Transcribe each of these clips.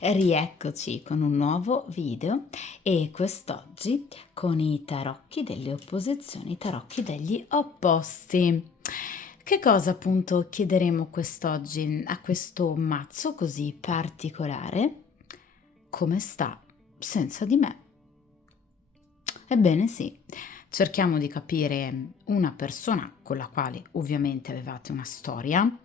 Rieccoci con un nuovo video e quest'oggi con i tarocchi delle opposizioni, i tarocchi degli opposti. Che cosa appunto chiederemo quest'oggi a questo mazzo così particolare? Come sta senza di me? Ebbene sì, cerchiamo di capire una persona con la quale ovviamente avevate una storia,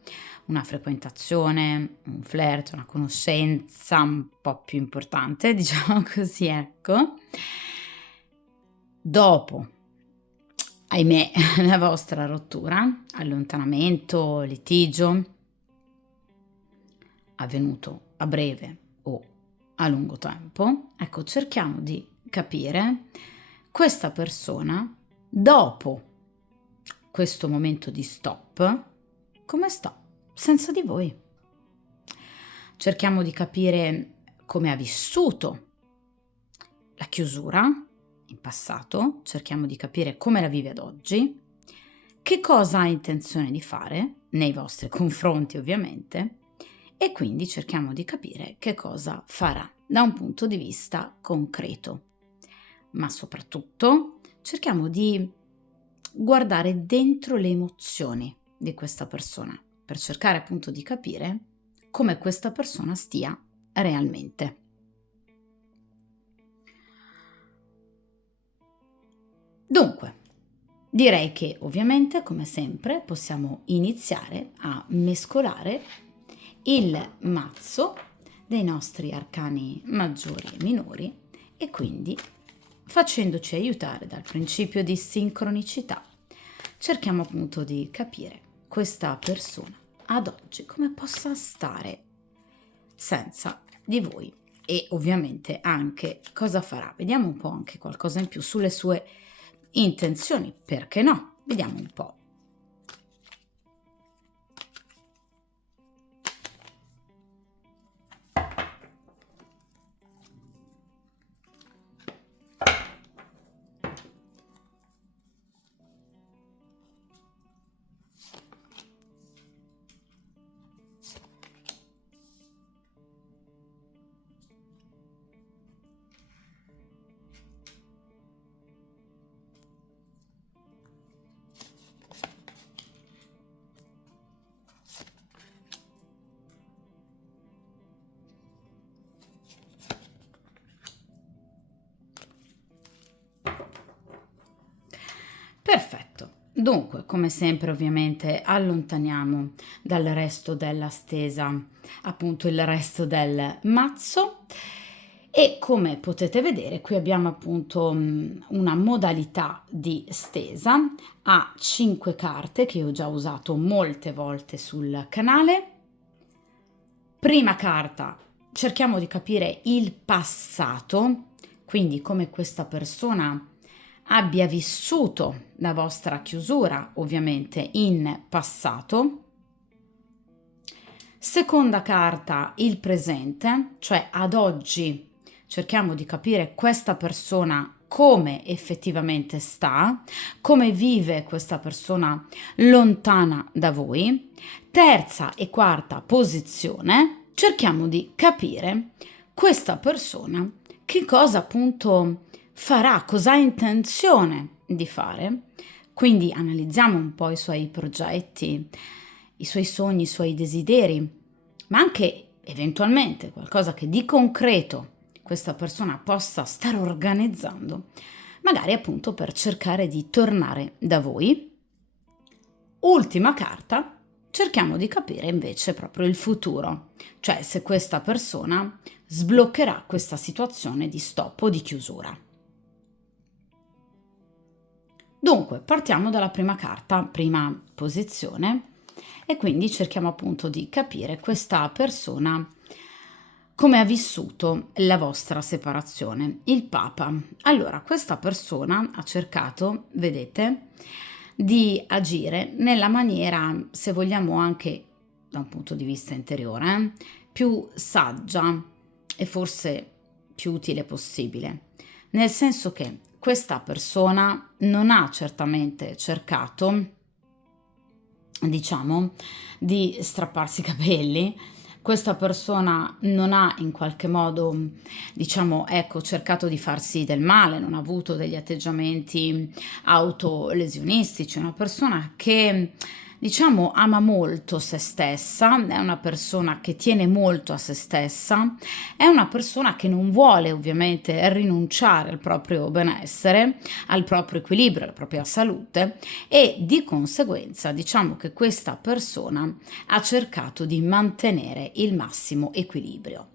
una frequentazione, un flirt, una conoscenza un po' più importante, diciamo così, ecco. Dopo, ahimè, la vostra rottura, allontanamento, litigio, avvenuto a breve o a lungo tempo, ecco, cerchiamo di capire questa persona dopo questo momento di stop come sta senza di voi. Cerchiamo di capire come ha vissuto la chiusura in passato, cerchiamo di capire come la vive ad oggi, che cosa ha intenzione di fare nei vostri confronti ovviamente, e quindi cerchiamo di capire che cosa farà da un punto di vista concreto. Ma soprattutto cerchiamo di guardare dentro le emozioni di questa persona per cercare appunto di capire come questa persona stia realmente. Dunque, direi che ovviamente, come sempre, possiamo iniziare a mescolare il mazzo dei nostri arcani maggiori e minori e quindi facendoci aiutare dal principio di sincronicità cerchiamo appunto di capire questa persona ad oggi come possa stare senza di voi e ovviamente anche cosa farà. Vediamo un po' anche qualcosa in più sulle sue intenzioni, perché no? Vediamo un po'. Perfetto. Dunque, come sempre, ovviamente allontaniamo dal resto della stesa appunto il resto del mazzo e come potete vedere qui abbiamo appunto una modalità di stesa a 5 carte che ho già usato molte volte sul canale. Prima carta, cerchiamo di capire il passato, quindi come questa persona abbia vissuto la vostra chiusura, ovviamente in passato. Seconda carta, il presente, cioè ad oggi cerchiamo di capire questa persona come effettivamente sta, come vive questa persona lontana da voi. Terza e quarta posizione, cerchiamo di capire questa persona che cosa appunto farà, cosa ha intenzione di fare. Quindi analizziamo un po' i suoi progetti, i suoi sogni, i suoi desideri, ma anche eventualmente qualcosa che di concreto questa persona possa stare organizzando, magari appunto per cercare di tornare da voi. Ultima carta, cerchiamo di capire invece proprio il futuro, cioè se questa persona sbloccherà questa situazione di stop o di chiusura. Dunque, partiamo dalla prima carta, prima posizione, e quindi cerchiamo appunto di capire questa persona come ha vissuto la vostra separazione. Il Papa. Allora, questa persona ha cercato, vedete, di agire nella maniera, se vogliamo anche da un punto di vista interiore, più saggia e forse più utile possibile. Nel senso che questa persona non ha certamente cercato, diciamo, di strapparsi i capelli, questa persona non ha in qualche modo, diciamo, ecco, cercato di farsi del male, non ha avuto degli atteggiamenti autolesionistici, è una persona che, diciamo, ama molto se stessa, è una persona che tiene molto a se stessa, è una persona che non vuole ovviamente rinunciare al proprio benessere, al proprio equilibrio, alla propria salute e di conseguenza diciamo che questa persona ha cercato di mantenere il massimo equilibrio.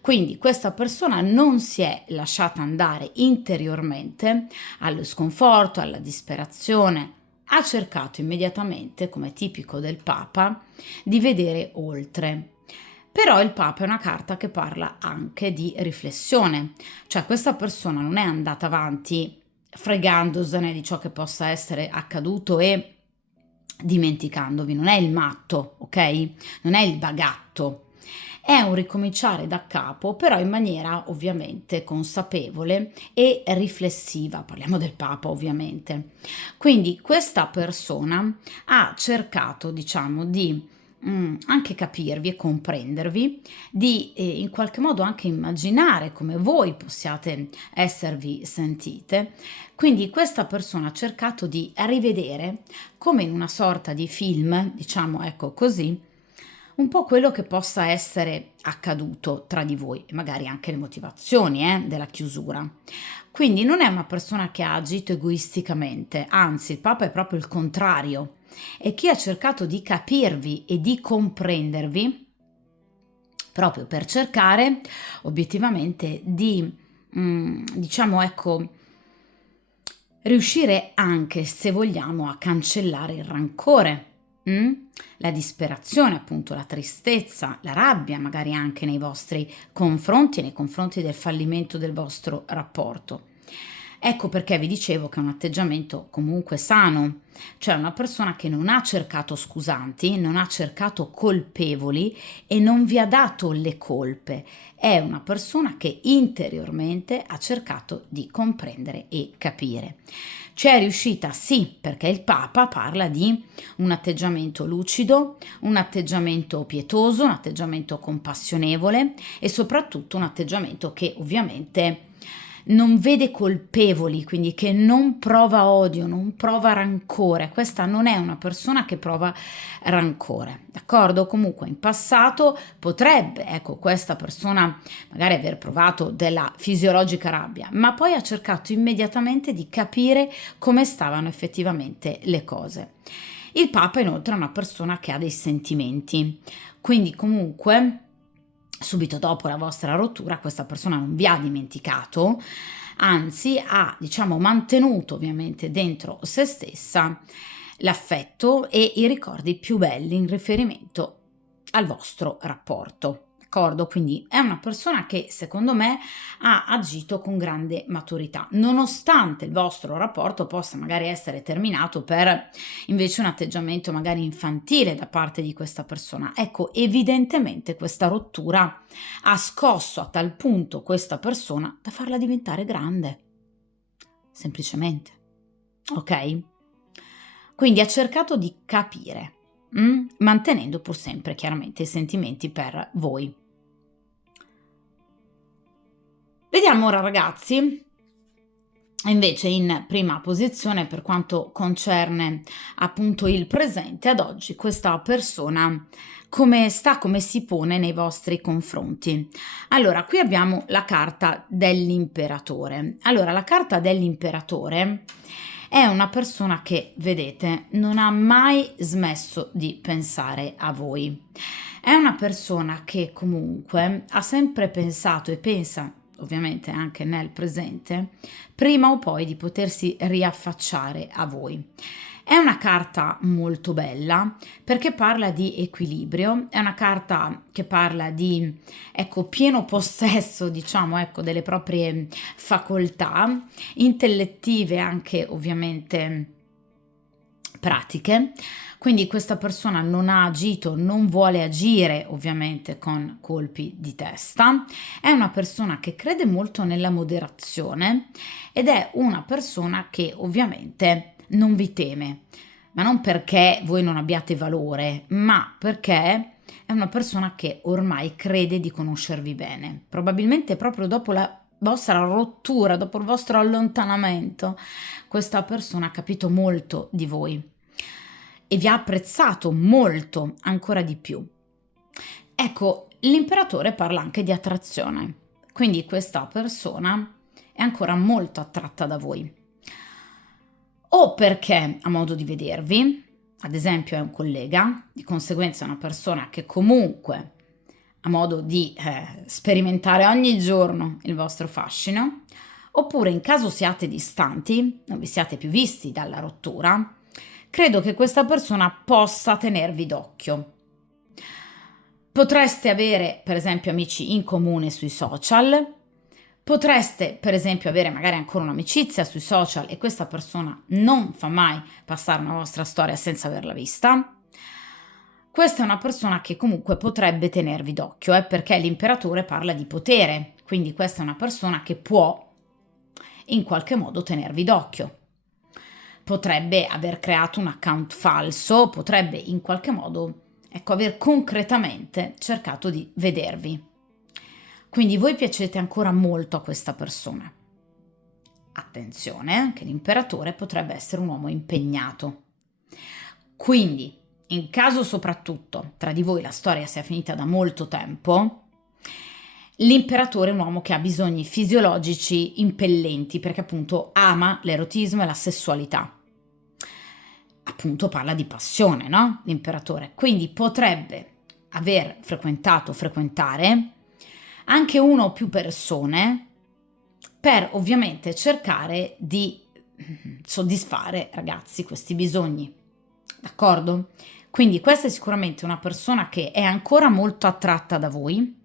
Quindi questa persona non si è lasciata andare interiormente allo sconforto, alla disperazione, ha cercato immediatamente, come è tipico del Papa, di vedere oltre. Però il Papa è una carta che parla anche di riflessione, cioè questa persona non è andata avanti fregandosene di ciò che possa essere accaduto e dimenticandovi, non è il matto, ok? Non è il bagatto. È un ricominciare da capo, però in maniera ovviamente consapevole e riflessiva. Parliamo del Papa, ovviamente. Quindi questa persona ha cercato, diciamo, di anche capirvi e comprendervi, di in qualche modo anche immaginare come voi possiate esservi sentite. Quindi questa persona ha cercato di rivedere come in una sorta di film, diciamo ecco così, un po' quello che possa essere accaduto tra di voi e magari anche le motivazioni della chiusura. Quindi non è una persona che ha agito egoisticamente, anzi il Papa è proprio il contrario. È chi ha cercato di capirvi e di comprendervi proprio per cercare obiettivamente di, diciamo ecco, riuscire anche, se vogliamo, a cancellare il rancore, mm? La disperazione, appunto, la tristezza, la rabbia, magari anche nei vostri confronti, nei confronti del fallimento del vostro rapporto. Ecco perché vi dicevo che è un atteggiamento comunque sano, cioè una persona che non ha cercato scusanti, non ha cercato colpevoli e non vi ha dato le colpe, è una persona che interiormente ha cercato di comprendere e capire. Ci è riuscita sì, perché il Papa parla di un atteggiamento lucido, un atteggiamento pietoso, un atteggiamento compassionevole e soprattutto un atteggiamento che ovviamente non vede colpevoli, quindi che non prova odio, non prova rancore. Questa non è una persona che prova rancore, d'accordo? Comunque in passato potrebbe, ecco, questa persona magari aver provato della fisiologica rabbia, ma poi ha cercato immediatamente di capire come stavano effettivamente le cose. Il Papa inoltre è una persona che ha dei sentimenti, quindi comunque subito dopo la vostra rottura questa persona non vi ha dimenticato, anzi ha, diciamo, mantenuto ovviamente dentro se stessa l'affetto e i ricordi più belli in riferimento al vostro rapporto. D'accordo? Quindi è una persona che secondo me ha agito con grande maturità, nonostante il vostro rapporto possa magari essere terminato per invece un atteggiamento magari infantile da parte di questa persona. Ecco, evidentemente questa rottura ha scosso a tal punto questa persona da farla diventare grande, semplicemente. Ok? Quindi ha cercato di capire, mantenendo pur sempre chiaramente i sentimenti per voi. Vediamo ora ragazzi, invece in prima posizione per quanto concerne appunto il presente ad oggi, questa persona come sta, come si pone nei vostri confronti. Allora, qui abbiamo la carta dell'imperatore. Allora, la carta dell'imperatore è una persona che, vedete, non ha mai smesso di pensare a voi. È una persona che comunque ha sempre pensato e pensa ovviamente anche nel presente, prima o poi di potersi riaffacciare a voi. È una carta molto bella perché parla di equilibrio, è una carta che parla di, ecco, pieno possesso, diciamo, ecco, delle proprie facoltà intellettive, anche ovviamente pratiche. Quindi questa persona non ha agito, non vuole agire ovviamente con colpi di testa, è una persona che crede molto nella moderazione ed è una persona che ovviamente non vi teme, ma non perché voi non abbiate valore, ma perché è una persona che ormai crede di conoscervi bene, probabilmente proprio dopo la vostra rottura, dopo il vostro allontanamento, questa persona ha capito molto di voi e vi ha apprezzato molto, ancora di più. Ecco, l'imperatore parla anche di attrazione, quindi questa persona è ancora molto attratta da voi. O perché ha modo di vedervi, ad esempio è un collega, di conseguenza è una persona che comunque ha modo di sperimentare ogni giorno il vostro fascino, oppure in caso siate distanti, non vi siate più visti dalla rottura, credo che questa persona possa tenervi d'occhio. Potreste avere, per esempio, amici in comune sui social, potreste, per esempio, avere magari ancora un'amicizia sui social e questa persona non fa mai passare una vostra storia senza averla vista. Questa è una persona che comunque potrebbe tenervi d'occhio, perché l'imperatore parla di potere, quindi questa è una persona che può in qualche modo tenervi d'occhio. Potrebbe aver creato un account falso, potrebbe in qualche modo, aver concretamente cercato di vedervi. Quindi voi piacete ancora molto a questa persona. Attenzione, che l'imperatore potrebbe essere un uomo impegnato. Quindi, in caso soprattutto tra di voi la storia sia finita da molto tempo, l'imperatore è un uomo che ha bisogni fisiologici impellenti perché appunto ama l'erotismo e la sessualità. Appunto parla di passione, no? L'imperatore. Quindi potrebbe aver frequentare anche una o più persone per ovviamente cercare di soddisfare, ragazzi, questi bisogni. D'accordo? Quindi questa è sicuramente una persona che è ancora molto attratta da voi.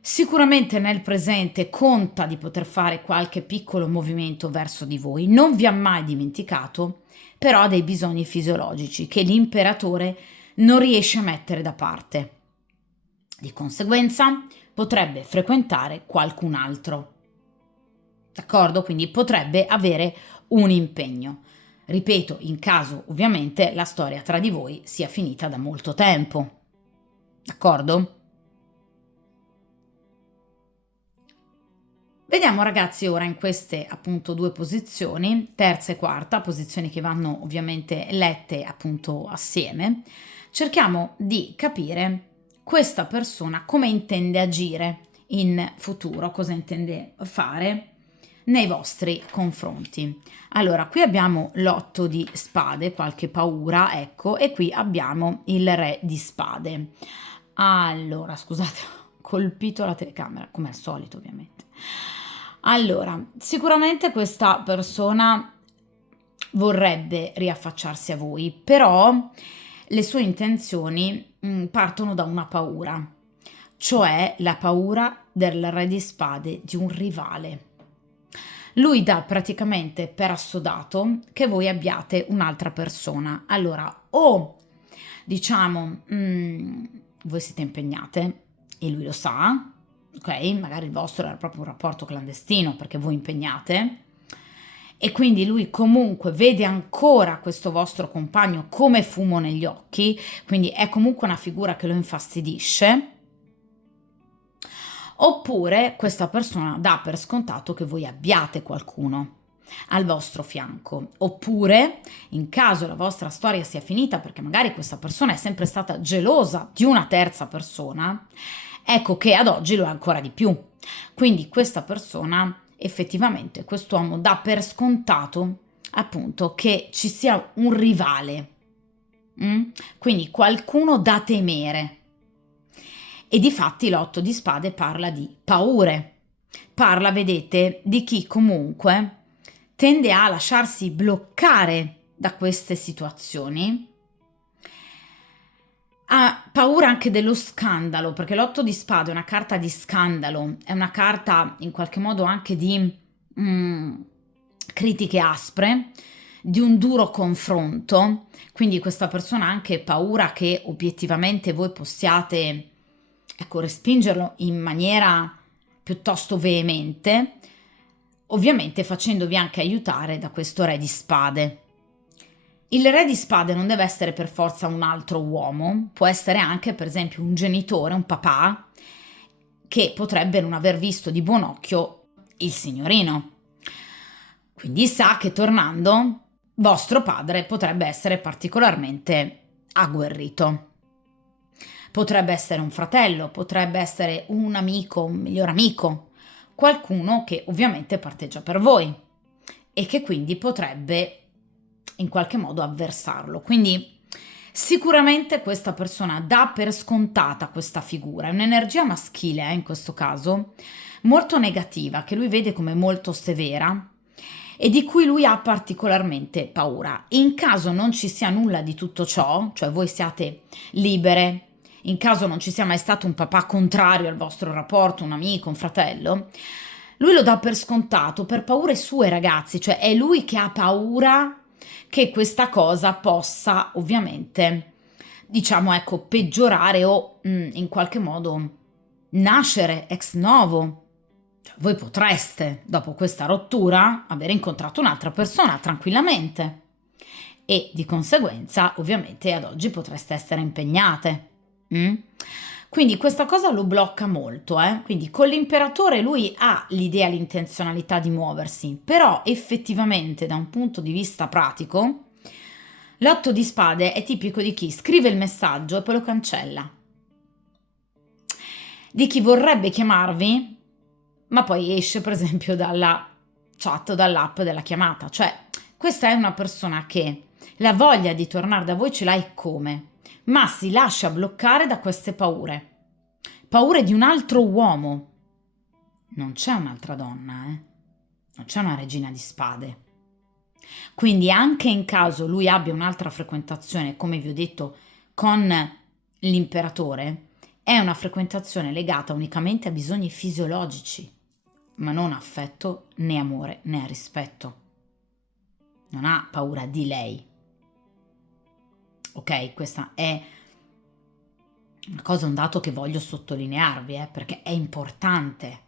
Sicuramente nel presente conta di poter fare qualche piccolo movimento verso di voi, non vi ha mai dimenticato, però ha dei bisogni fisiologici che l'imperatore non riesce a mettere da parte. Di conseguenza potrebbe frequentare qualcun altro. D'accordo? Quindi potrebbe avere un impegno. Ripeto, in caso ovviamente la storia tra di voi sia finita da molto tempo. D'accordo? Vediamo ragazzi ora in queste appunto due posizioni, terza e quarta, posizioni che vanno ovviamente lette appunto assieme. Cerchiamo di capire questa persona come intende agire in futuro, cosa intende fare nei vostri confronti. Allora, qui abbiamo l'8 di spade, qualche paura, ecco, e qui abbiamo il re di spade. Allora, scusate, ho colpito la telecamera, come al solito ovviamente. Allora, sicuramente questa persona vorrebbe riaffacciarsi a voi, però le sue intenzioni partono da una paura, cioè la paura del re di spade, di un rivale. Lui dà praticamente per assodato che voi abbiate un'altra persona. Allora, o diciamo, voi siete impegnate e lui lo sa, ok? Magari il vostro era proprio un rapporto clandestino perché voi impegnate e quindi lui comunque vede ancora questo vostro compagno come fumo negli occhi, quindi è comunque una figura che lo infastidisce. Oppure questa persona dà per scontato che voi abbiate qualcuno al vostro fianco, oppure in caso la vostra storia sia finita perché magari questa persona è sempre stata gelosa di una terza persona, ecco che ad oggi lo è ancora di più. Quindi questa persona effettivamente, quest'uomo dà per scontato appunto che ci sia un rivale, quindi qualcuno da temere. E difatti l'8 di spade parla di paure, parla, vedete, di chi comunque tende a lasciarsi bloccare da queste situazioni, ha paura anche dello scandalo, perché l'8 di spade è una carta di scandalo, è una carta in qualche modo anche di critiche aspre, di un duro confronto, quindi questa persona ha anche paura che obiettivamente voi possiate respingerlo in maniera piuttosto veemente, ovviamente facendovi anche aiutare da questo re di spade. Il re di spade non deve essere per forza un altro uomo, può essere anche per esempio un genitore, un papà, che potrebbe non aver visto di buon occhio il signorino. Quindi sa che tornando, vostro padre potrebbe essere particolarmente agguerrito. Potrebbe essere un fratello, potrebbe essere un amico, un miglior amico, qualcuno che ovviamente parteggia per voi e che quindi potrebbe in qualche modo avversarlo. Quindi sicuramente questa persona dà per scontata questa figura, è un'energia maschile in questo caso, molto negativa, che lui vede come molto severa e di cui lui ha particolarmente paura. In caso non ci sia nulla di tutto ciò, cioè voi siate libere, in caso non ci sia mai stato un papà contrario al vostro rapporto, un amico, un fratello, lui lo dà per scontato, per paure sue, ragazzi, cioè è lui che ha paura che questa cosa possa ovviamente, diciamo, ecco, peggiorare o in qualche modo nascere ex novo. Cioè, voi potreste, dopo questa rottura, aver incontrato un'altra persona tranquillamente e di conseguenza, ovviamente, ad oggi potreste essere impegnate. Mm? Quindi questa cosa lo blocca molto, eh? Quindi con l'imperatore lui ha l'idea, l'intenzionalità di muoversi, però effettivamente da un punto di vista pratico, l'otto di spade è tipico di chi scrive il messaggio e poi lo cancella, di chi vorrebbe chiamarvi, ma poi esce per esempio dalla chat o dall'app della chiamata. Cioè, questa è una persona che la voglia di tornare da voi ce l'ha e come, ma si lascia bloccare da queste paure. Paure di un altro uomo. Non c'è un'altra donna, non c'è una regina di spade. Quindi anche in caso lui abbia un'altra frequentazione, come vi ho detto, con l'imperatore, è una frequentazione legata unicamente a bisogni fisiologici, ma non affetto, né amore, né rispetto. Non ha paura di lei. Ok, questa è una cosa, un dato che voglio sottolinearvi, perché è importante.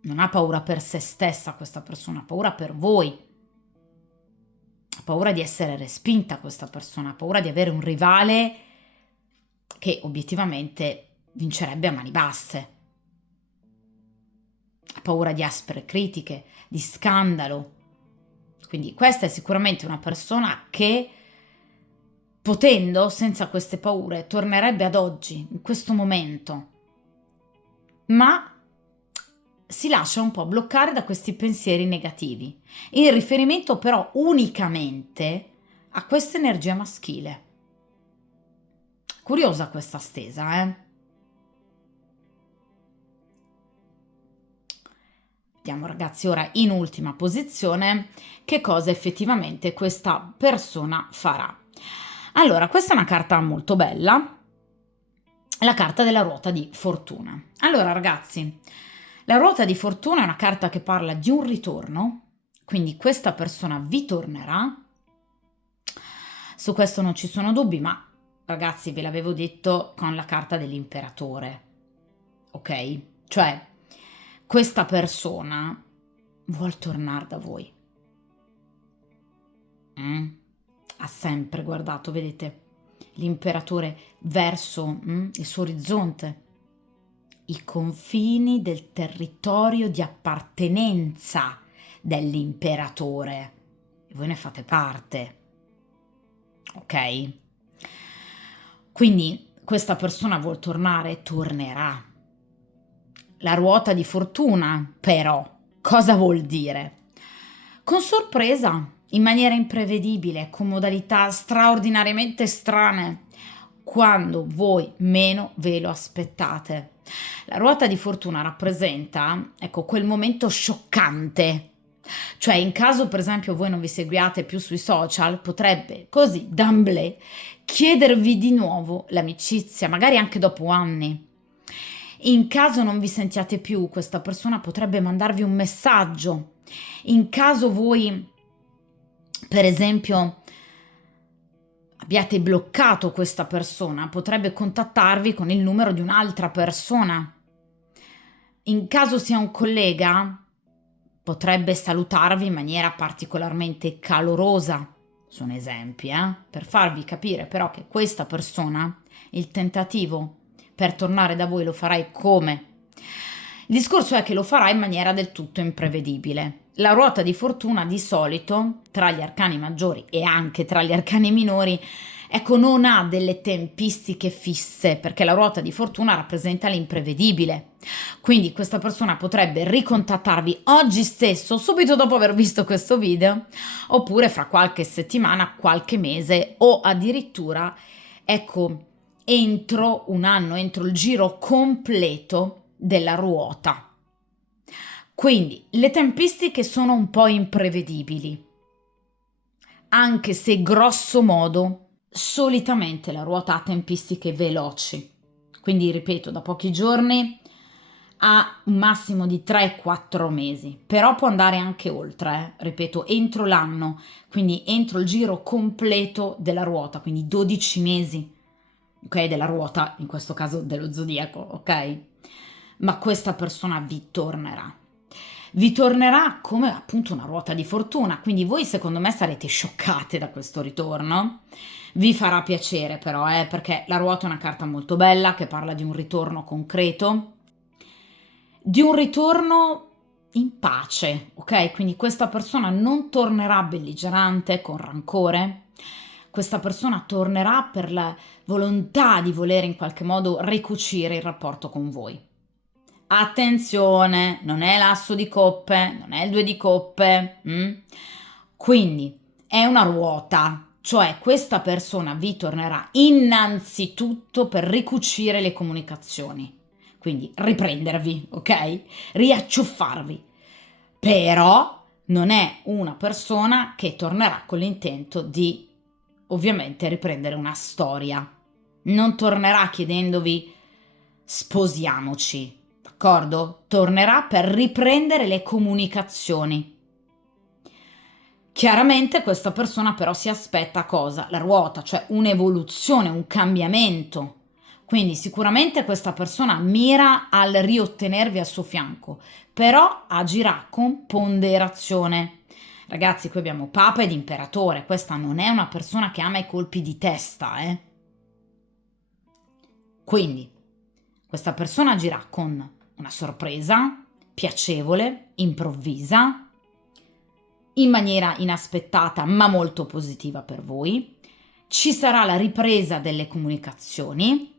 Non ha paura per se stessa questa persona, ha paura per voi. Ha paura di essere respinta questa persona, ha paura di avere un rivale che obiettivamente vincerebbe a mani basse. Ha paura di aspre critiche, di scandalo. Quindi questa è sicuramente una persona che, potendo, senza queste paure, tornerebbe ad oggi, in questo momento. Ma si lascia un po' bloccare da questi pensieri negativi, in riferimento però unicamente a questa energia maschile. Curiosa questa stesa, Vediamo ragazzi ora in ultima posizione che cosa effettivamente questa persona farà. Allora, questa è una carta molto bella, la carta della ruota di fortuna. Allora ragazzi, la ruota di fortuna è una carta che parla di un ritorno, quindi questa persona vi tornerà. Su questo non ci sono dubbi, ma ragazzi ve l'avevo detto con la carta dell'imperatore, ok? Cioè, questa persona vuol tornare da voi. Ha sempre guardato, vedete, l'imperatore verso il suo orizzonte, i confini del territorio di appartenenza dell'imperatore. E voi ne fate parte, ok? Quindi questa persona vuol tornare, tornerà. La ruota di fortuna, però, cosa vuol dire? Con sorpresa, in maniera imprevedibile, con modalità straordinariamente strane, quando voi meno ve lo aspettate. La ruota di fortuna rappresenta, ecco, quel momento scioccante. Cioè, in caso per esempio voi non vi seguiate più sui social, potrebbe così d'emblée chiedervi di nuovo l'amicizia, magari anche dopo anni. In caso non vi sentiate più, questa persona potrebbe mandarvi un messaggio. In caso voi, per esempio, abbiate bloccato questa persona, potrebbe contattarvi con il numero di un'altra persona. In caso sia un collega, potrebbe salutarvi in maniera particolarmente calorosa. Sono esempi, per farvi capire però che questa persona, il tentativo per tornare da voi lo farai come? Il discorso è che lo farà in maniera del tutto imprevedibile. La ruota di fortuna di solito, tra gli arcani maggiori e anche tra gli arcani minori, ecco, non ha delle tempistiche fisse, perché la ruota di fortuna rappresenta l'imprevedibile. Quindi questa persona potrebbe ricontattarvi oggi stesso, subito dopo aver visto questo video, oppure fra qualche settimana, qualche mese o addirittura, ecco, entro un anno, entro il giro completo della ruota. Quindi le tempistiche sono un po' imprevedibili, anche se grosso modo solitamente la ruota ha tempistiche veloci. Quindi ripeto, da pochi giorni a un massimo di 3-4 mesi, però può andare anche oltre, ripeto, entro l'anno, quindi entro il giro completo della ruota, quindi 12 mesi, ok, della ruota, in questo caso dello zodiaco, ok? Ma questa persona vi tornerà come appunto una ruota di fortuna, quindi voi secondo me sarete scioccate da questo ritorno. Vi farà piacere però, perché la ruota è una carta molto bella che parla di un ritorno concreto, di un ritorno in pace, ok? Quindi questa persona non tornerà belligerante, con rancore, questa persona tornerà per la volontà di voler in qualche modo ricucire il rapporto con voi. Attenzione, non è l'asso di coppe, non è il 2 di coppe, quindi è una ruota, cioè questa persona vi tornerà innanzitutto per ricucire le comunicazioni, quindi riprendervi, ok? Riacciuffarvi, però non è una persona che tornerà con l'intento di ovviamente riprendere una storia, non tornerà chiedendovi sposiamoci. D'accordo? Tornerà per riprendere le comunicazioni. Chiaramente questa persona però si aspetta cosa? La ruota, cioè un'evoluzione, un cambiamento. Quindi sicuramente questa persona mira al riottenervi al suo fianco, però agirà con ponderazione. Ragazzi, qui abbiamo Papa ed Imperatore, questa non è una persona che ama i colpi di testa, Quindi questa persona agirà con una sorpresa piacevole, improvvisa, in maniera inaspettata ma molto positiva per voi. Ci sarà la ripresa delle comunicazioni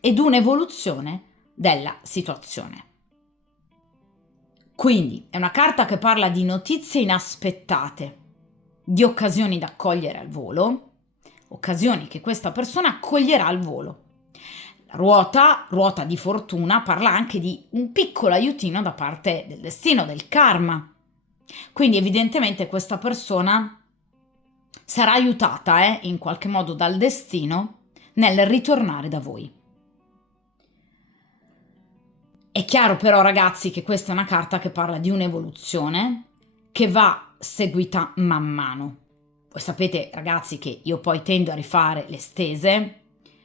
ed un'evoluzione della situazione. Quindi è una carta che parla di notizie inaspettate, di occasioni da cogliere al volo, occasioni che questa persona coglierà al volo. Ruota di fortuna, parla anche di un piccolo aiutino da parte del destino, del karma. Quindi evidentemente questa persona sarà aiutata in qualche modo dal destino nel ritornare da voi. È chiaro però ragazzi che questa è una carta che parla di un'evoluzione che va seguita man mano. Voi sapete ragazzi che io poi tendo a rifare le stese,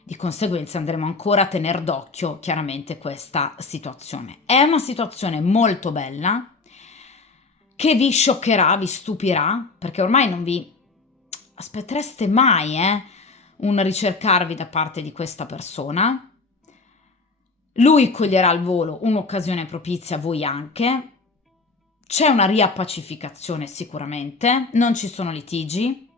di conseguenza andremo ancora a tenere d'occhio chiaramente questa situazione. È una situazione molto bella che vi scioccherà, vi stupirà, perché ormai non vi aspettereste mai un ricercarvi da parte di questa persona. Lui coglierà al volo un'occasione propizia, voi anche. C'è una riappacificazione sicuramente, non ci sono litigi.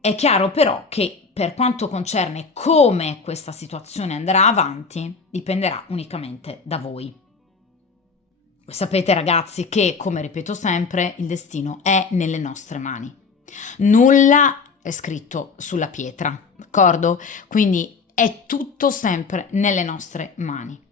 È chiaro però che per quanto concerne come questa situazione andrà avanti, dipenderà unicamente da voi. Voi sapete ragazzi che, come ripeto sempre, il destino è nelle nostre mani. Nulla è scritto sulla pietra, d'accordo? Quindi è tutto sempre nelle nostre mani.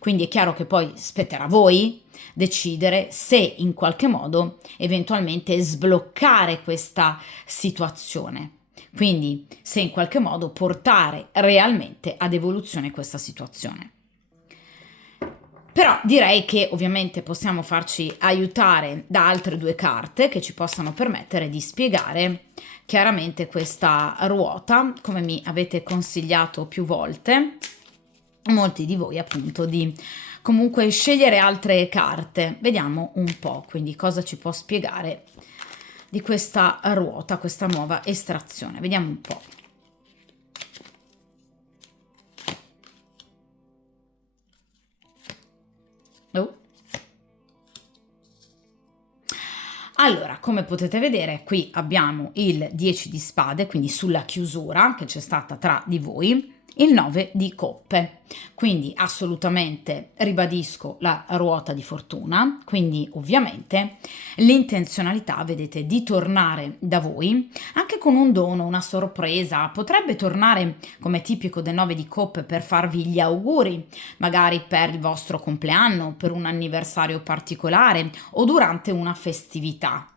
Quindi è chiaro che poi spetterà a voi decidere se in qualche modo eventualmente sbloccare questa situazione. Quindi se in qualche modo portare realmente ad evoluzione questa situazione. Però direi che ovviamente possiamo farci aiutare da altre due carte che ci possano permettere di spiegare chiaramente questa ruota, come mi avete consigliato più volte. molti di voi appunto di comunque scegliere altre carte. Vediamo un po' quindi cosa ci può spiegare di questa ruota, questa nuova estrazione. Vediamo un po'. Oh. Allora, come potete vedere, qui abbiamo il 10 di spade, quindi sulla chiusura che c'è stata tra di voi, il 9 di coppe. Quindi assolutamente ribadisco la ruota di fortuna, quindi ovviamente l'intenzionalità, vedete, di tornare da voi anche con un dono, una sorpresa. Potrebbe tornare come tipico del 9 di coppe per farvi gli auguri, magari per il vostro compleanno, per un anniversario particolare o durante una festività.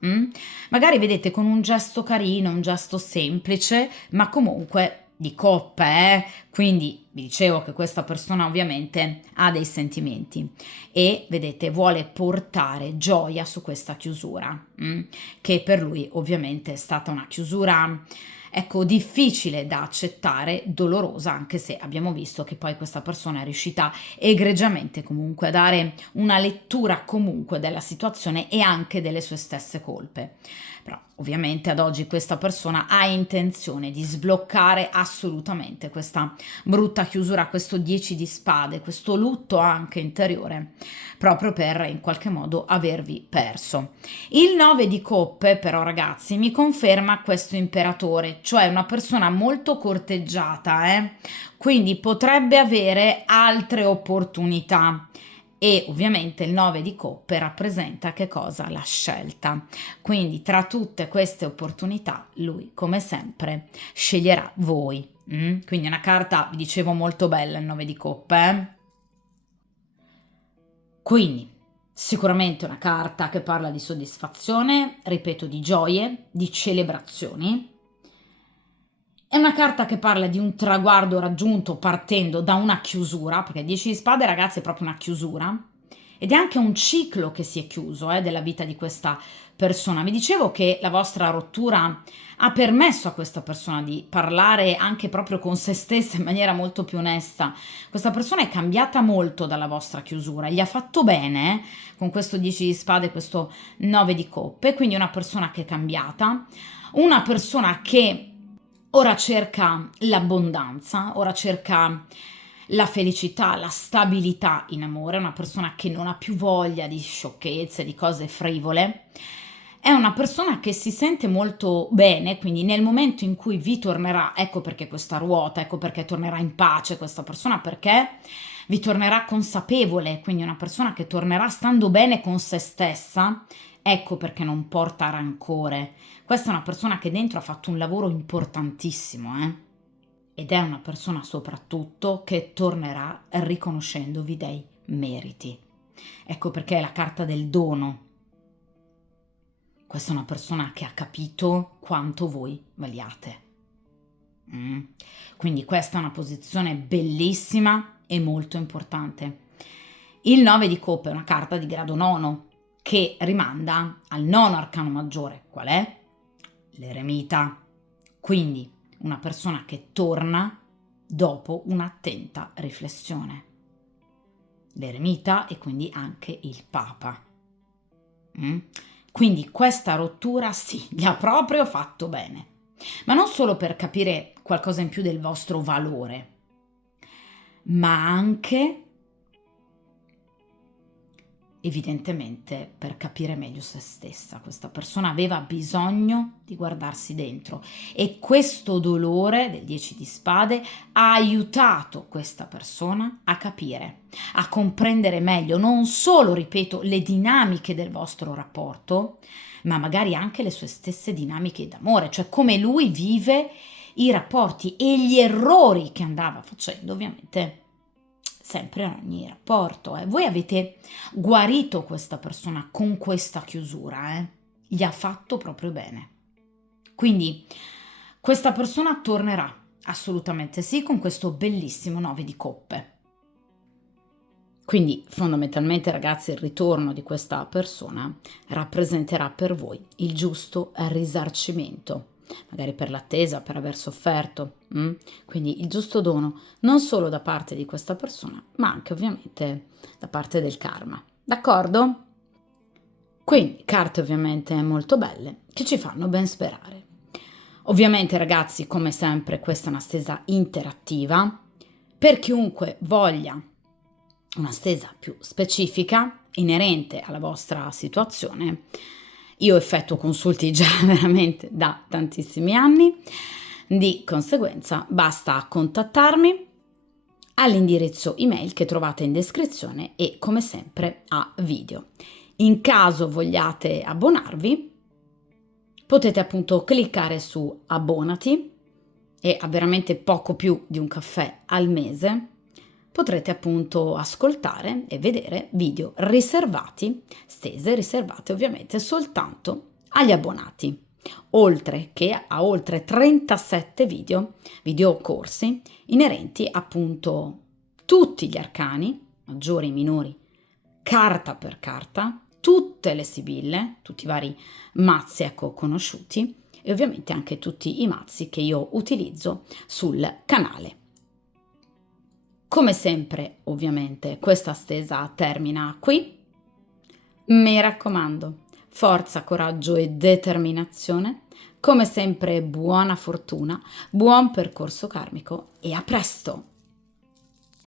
Magari vedete con un gesto carino, un gesto semplice, ma comunque di coppe, quindi vi dicevo che questa persona ovviamente ha dei sentimenti e vedete vuole portare gioia su questa chiusura, che per lui ovviamente è stata una chiusura, ecco, difficile da accettare, dolorosa, anche se abbiamo visto che poi questa persona è riuscita egregiamente comunque a dare una lettura comunque della situazione e anche delle sue stesse colpe. Però ovviamente ad oggi questa persona ha intenzione di sbloccare assolutamente questa brutta chiusura, questo 10 di spade, questo lutto anche interiore, proprio per in qualche modo avervi perso. Il 9 di coppe però ragazzi mi conferma questo imperatore, cioè una persona molto corteggiata, quindi potrebbe avere altre opportunità. E ovviamente il 9 di coppe rappresenta che cosa? La scelta. Quindi tra tutte queste opportunità lui come sempre sceglierà voi. Quindi è una carta, vi dicevo, molto bella il 9 di coppe. Quindi sicuramente una carta che parla di soddisfazione, ripeto, di gioie, di celebrazioni. È una carta che parla di un traguardo raggiunto partendo da una chiusura, perché 10 di spade ragazzi è proprio una chiusura, ed è anche un ciclo che si è chiuso della vita di questa persona. Vi dicevo che la vostra rottura ha permesso a questa persona di parlare anche proprio con se stessa in maniera molto più onesta. Questa persona è cambiata molto dalla vostra chiusura, gli ha fatto bene con questo 10 di spade, questo 9 di coppe, quindi una persona che è cambiata, una persona che ora cerca l'abbondanza, ora cerca la felicità, la stabilità in amore, una persona che non ha più voglia di sciocchezze, di cose frivole. È una persona che si sente molto bene, quindi nel momento in cui vi tornerà, ecco perché questa ruota, ecco perché tornerà in pace questa persona, perché vi tornerà consapevole, quindi una persona che tornerà stando bene con se stessa, ecco perché non porta rancore. Questa è una persona che dentro ha fatto un lavoro importantissimo, ed è una persona soprattutto che tornerà riconoscendovi dei meriti. Ecco perché è la carta del dono. Questa è una persona che ha capito quanto voi valiate. Quindi questa è una posizione bellissima e molto importante. Il 9 di coppe è una carta di grado nono che rimanda al nono arcano maggiore. Qual è? L'eremita. Quindi una persona che torna dopo un'attenta riflessione. L'eremita e quindi anche il papa. Quindi questa rottura sì, gli ha proprio fatto bene, ma non solo per capire qualcosa in più del vostro valore, ma anche evidentemente per capire meglio se stessa. Questa persona aveva bisogno di guardarsi dentro e questo dolore del 10 di spade ha aiutato questa persona a capire, a comprendere meglio non solo, ripeto, le dinamiche del vostro rapporto, ma magari anche le sue stesse dinamiche d'amore, cioè come lui vive i rapporti e gli errori che andava facendo, ovviamente sempre in ogni rapporto. Voi avete guarito questa persona con questa chiusura, gli ha fatto proprio bene. Quindi questa persona tornerà, assolutamente sì, con questo bellissimo 9 di coppe. Quindi fondamentalmente ragazzi il ritorno di questa persona rappresenterà per voi il giusto risarcimento. magari per l'attesa, per aver sofferto. Quindi il giusto dono non solo da parte di questa persona, ma anche ovviamente da parte del karma. D'accordo? Quindi carte ovviamente molto belle che ci fanno ben sperare. Ovviamente ragazzi, come sempre, questa è una stesa interattiva. Per chiunque voglia una stesa più specifica, inerente alla vostra situazione, io effettuo consulti già veramente da tantissimi anni, di conseguenza basta contattarmi all'indirizzo email che trovate in descrizione e come sempre a video. In caso vogliate abbonarvi, potete appunto cliccare su abbonati e a veramente poco più di un caffè al mese potrete appunto ascoltare e vedere video riservati, stese riservate ovviamente soltanto agli abbonati, oltre che a oltre 37 video corsi inerenti appunto tutti gli arcani, maggiori e minori, carta per carta, tutte le sibille, tutti i vari mazzi ecco conosciuti e ovviamente anche tutti i mazzi che io utilizzo sul canale. Come sempre, ovviamente, questa stesa termina qui. Mi raccomando, forza, coraggio e determinazione. Come sempre, buona fortuna, buon percorso karmico e a presto!